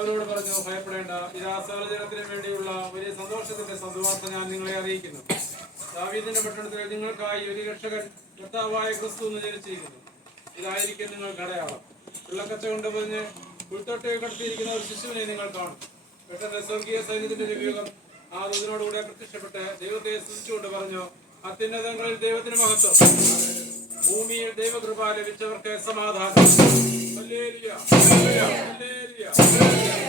അവരോട് പറഞ്ഞു, ഭയപ്പെടേണ്ട, ഇതാ സകല ജനത്തിനു വേണ്ടിയുള്ള വലിയ സന്തോഷത്തിന്റെ സദ്വാർത്ത ഞാൻ നിങ്ങളെ അറിയിക്കുന്നു. ദാവീദിന്റെ പട്ടണത്തിൽ നിങ്ങൾക്കായി ഒരു രക്ഷകൻ കർത്താവായ ക്രിസ്തു എന്ന് ജനിച്ചിരിക്കുന്നു. ഇതായിരിക്കും നിങ്ങൾക്ക് അടയാളം. വെള്ളക്കച്ച കൊണ്ട് പറഞ്ഞ് ഉൾത്തൊട്ട് കടത്തിയിരിക്കുന്ന ഒരു ശിശുവിനെ നിങ്ങൾ കാണും. പെട്ടെന്ന് സ്വർഗീയ സൈന്യത്തിന്റെ ഒരു വ്യൂഹം ആ ദൂതനോടുകൂടെ പ്രത്യക്ഷപ്പെട്ട് ദൈവത്തെ സ്തുതിച്ചുകൊണ്ട് പറഞ്ഞു, അത്യുന്നതങ്ങളിൽ ദൈവത്തിന് മഹത്വം, ഭൂമിയിൽ ദൈവകൃപ ലഭിച്ചവർക്ക് സമാധാനം. Hallelujah, hallelujah, hallelujah,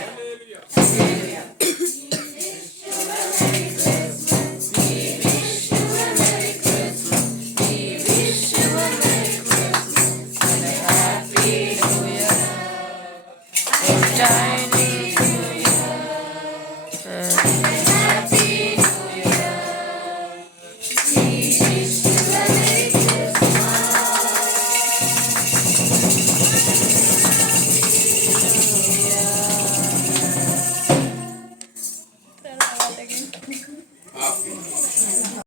hallelujah. Die.